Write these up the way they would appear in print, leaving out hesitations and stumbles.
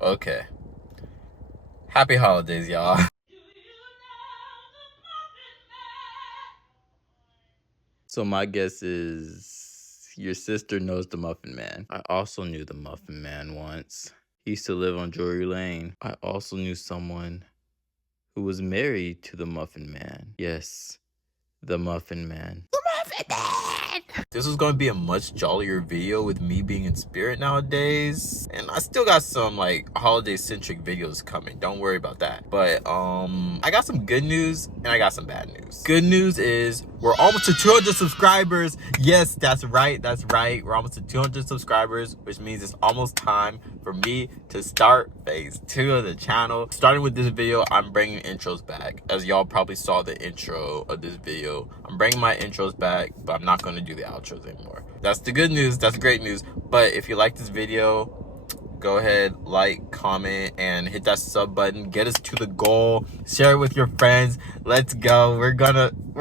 Okay. Happy holidays, y'all. So my guess is your sister knows the Muffin Man. I also knew the Muffin Man once. He used to live on Drury Lane. I also knew someone who was married to the Muffin Man. Yes, the Muffin Man. The Muffin Man! This was going to be a much jollier video with me being in spirit nowadays. And I still got some like holiday-centric videos coming. Don't worry about that. But I got some good news and I got some bad news. Good news is we're almost to 200 subscribers. Yes, that's right. That's right. We're almost to 200 subscribers, which means it's almost time for me to start phase 2 of the channel. Starting with this video, I'm bringing intros back. As y'all probably saw the intro of this video, I'm bringing my intros back, but I'm not going to do the outros anymore. That's the good news. That's great news. But if you like this video, go ahead, like, comment, and hit that sub button. Get us to the goal. Share it with your friends. Let's go. We're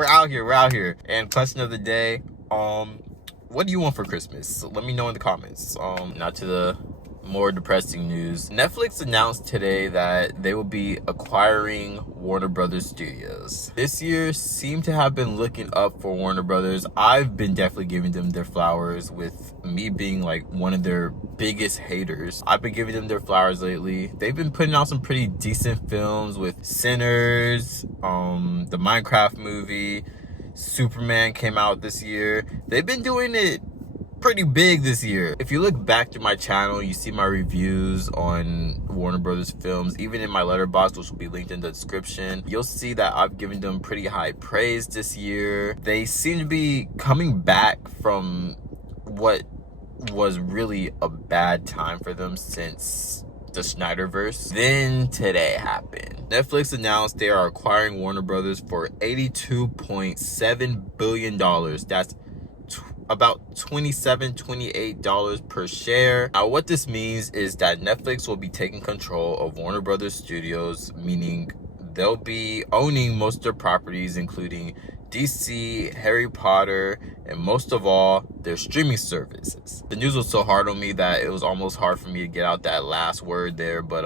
out here. And question of the day, what do you want for Christmas? So let me know in the comments. Now to the more depressing news. Netflix announced today that they will be acquiring Warner Brothers Studios. This year seemed to have been looking up for Warner Brothers. I've been definitely giving them their flowers, with me being like one of their biggest haters. I've been giving them their flowers lately. They've been putting out some pretty decent films with Sinners, the Minecraft movie, Superman came out this year. They've been doing it pretty big this year. If you look back to my channel, you see my reviews on Warner Brothers films, even in my letterbox, which will be linked in the description. You'll see that I've given them pretty high praise this year. They seem to be coming back from what was really a bad time for them since the Snyderverse. Then today happened. Netflix announced they are acquiring Warner Brothers for $82.7 billion. That's about $28 per share. Now what this means is that Netflix will be taking control of Warner Brothers Studios, meaning they'll be owning most of their properties, including DC, Harry Potter, and most of all, their streaming services. The news was so hard on me that it was almost hard for me to get out that last word there, but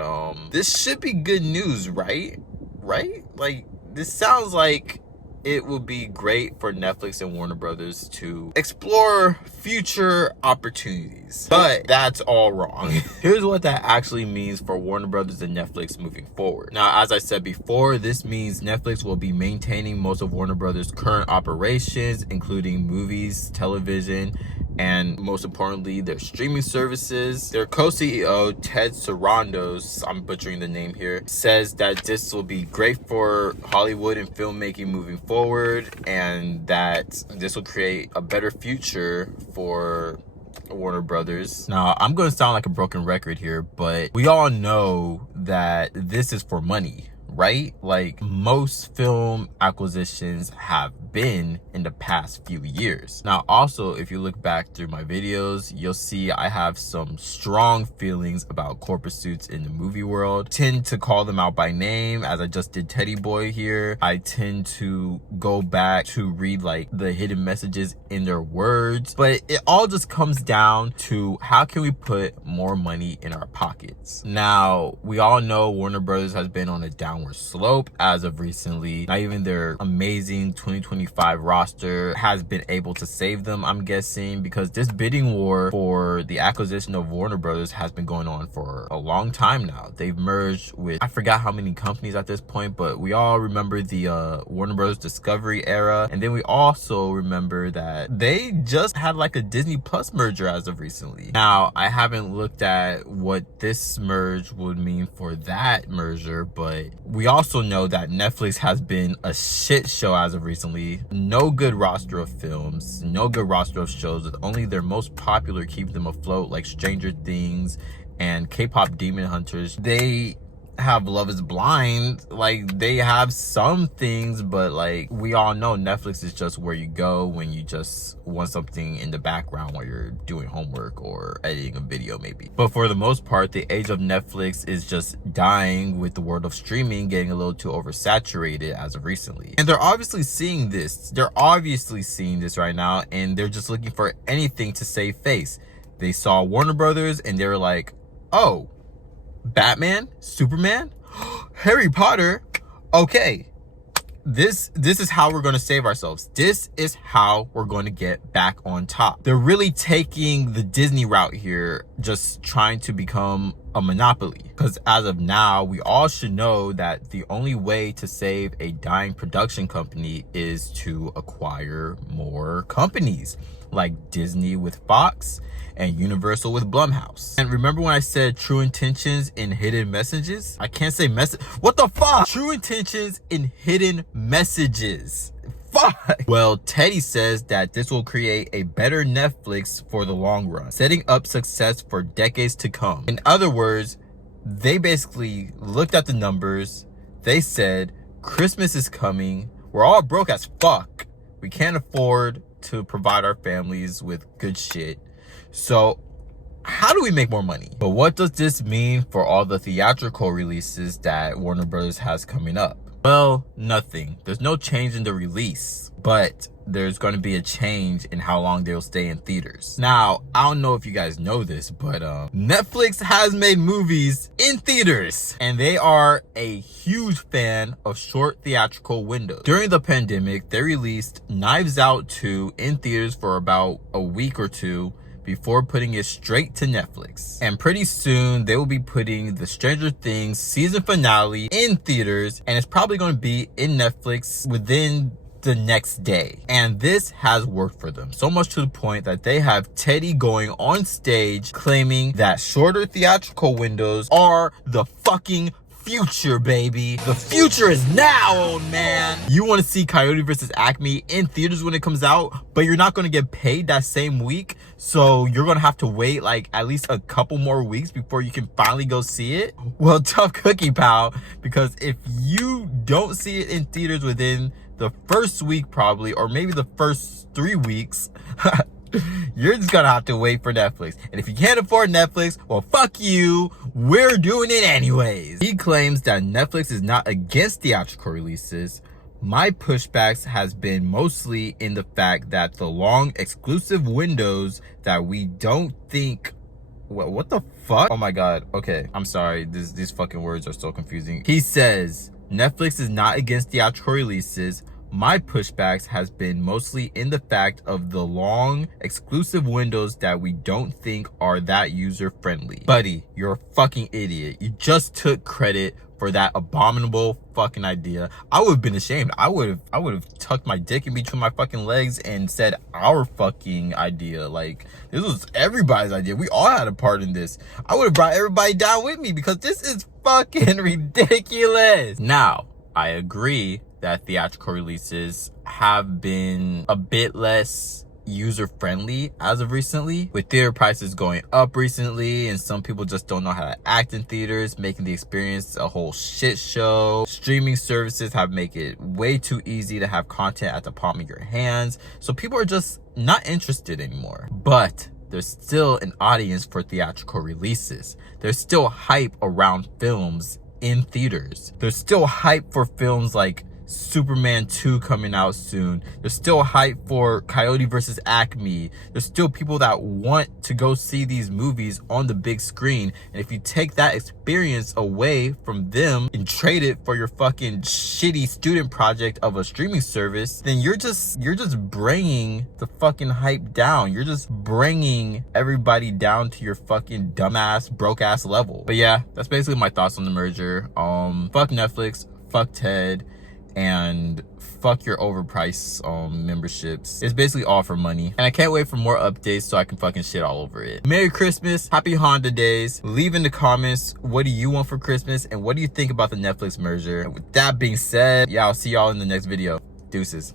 this should be good news, right? Like, this sounds like it would be great for Netflix and Warner Brothers to explore future opportunities. But that's all wrong. Here's what that actually means for Warner Brothers and Netflix moving forward. Now, as I said before, this means Netflix will be maintaining most of Warner Brothers' current operations, including movies, television, and most importantly, their streaming services. Their co-CEO, Ted Sarandos, I'm butchering the name here, says that this will be great for Hollywood and filmmaking moving forward, and that this will create a better future for Warner Brothers. Now, I'm going to sound like a broken record here, but we all know that this is for money, right? Like, most film acquisitions have been in the past few years. Now, also, if you look back through my videos, you'll see I have some strong feelings about corporate suits in the movie world. I tend to call them out by name, as I just did Teddy Boy here. I tend to go back to read like the hidden messages in their words, but it all just comes down to how can we put more money in our pockets. Now, we all know Warner Brothers has been on a downward slope as of recently. Not even their amazing 2025 roster has been able to save them, I'm guessing, because this bidding war for the acquisition of Warner Brothers has been going on for a long time now. They've merged with, I forgot how many companies at this point, but we all remember the Warner Brothers Discovery era. And then we also remember that they just had like a Disney Plus merger as of recently. Now, I haven't looked at what this merge would mean for that merger, but we also know that Netflix has been a shit show as of recently. No good roster of films, no good roster of shows, with only their most popular keep them afloat, like Stranger Things and K-pop Demon Hunters. They have Love is Blind. Like, they have some things, but like we all know, Netflix is just where you go when you just want something in the background while you're doing homework or editing a video maybe. But for the most part, the age of Netflix is just dying, with the world of streaming getting a little too oversaturated as of recently. And they're obviously seeing this. They're obviously seeing this right now, and they're just looking for anything to save face. They saw Warner Brothers and they were like, oh, Batman? Superman? Harry Potter? Okay. This is how we're going to save ourselves. This is how we're going to get back on top. They're really taking the Disney route here, just trying to become a monopoly. Because as of now, we all should know that the only way to save a dying production company is to acquire more companies, like Disney with Fox and Universal with Blumhouse. And remember when I said true intentions in hidden messages? I can't say message. What the fuck? True intentions in hidden messages. Fuck. Well, Teddy says that this will create a better Netflix for the long run, setting up success for decades to come. In other words, they basically looked at the numbers. They said, Christmas is coming. We're all broke as fuck. We can't afford to provide our families with good shit. So how do we make more money? But what does this mean for all the theatrical releases that Warner Brothers has coming up? Well, nothing. There's no change in the release, but there's going to be a change in how long they'll stay in theaters. Now, I don't know if you guys know this, but Netflix has made movies in theaters, and they are a huge fan of short theatrical windows. During the pandemic, they released Knives Out 2 in theaters for about a week or two before putting it straight to Netflix. And pretty soon, they will be putting the Stranger Things season finale in theaters, and it's probably going to be in Netflix within the next day. And this has worked for them, so much to the point that they have Teddy going on stage claiming that shorter theatrical windows are the fucking future, baby. The future is now, old man. You want to see Coyote vs. Acme in theaters when it comes out, but you're not going to get paid that same week, so you're going to have to wait like at least a couple more weeks before you can finally go see it? Well, tough cookie, pal, because if you don't see it in theaters within the first week probably, or maybe the first 3 weeks, you're just gonna have to wait for Netflix. And if you can't afford Netflix, well, fuck you. We're doing it anyways. He claims that Netflix is not against theatrical releases. My pushbacks has been mostly in the fact that the long exclusive windows that we don't think... What the fuck? Oh my god. Okay, I'm sorry. These fucking words are so confusing. He says, Netflix is not against theatrical releases. My pushbacks has been mostly in the fact of the long exclusive windows that we don't think are that user friendly. Buddy, you're a fucking idiot. You just took credit for that abominable fucking idea. I would have been ashamed. I would have tucked my dick in between my fucking legs and said our fucking idea. Like, this was everybody's idea. We all had a part in this. I would have brought everybody down with me because this is fucking ridiculous. Now, I agree that theatrical releases have been a bit less user-friendly as of recently, with theater prices going up recently, and some people just don't know how to act in theaters, making the experience a whole shit show. Streaming services have made it way too easy to have content at the palm of your hands, so people are just not interested anymore. But there's still an audience for theatrical releases. There's still hype around films in theaters. There's still hype for films like Superman 2 coming out soon. There's still hype for Coyote vs. Acme. There's still people that want to go see these movies on the big screen. And if you take that experience away from them and trade it for your fucking shitty student project of a streaming service, then you're just bringing the fucking hype down. You're just bringing everybody down to your fucking dumbass, broke ass level. But yeah, that's basically my thoughts on the merger. Fuck Netflix, fuck Ted, and fuck your overpriced memberships. It's basically all for money, and I can't wait for more updates so I can fucking shit all over it. Merry Christmas, happy Honda days. Leave in the comments, what do you want for Christmas, and what do you think about the Netflix merger? And with that being said, yeah, I'll see y'all in the next video. Deuces.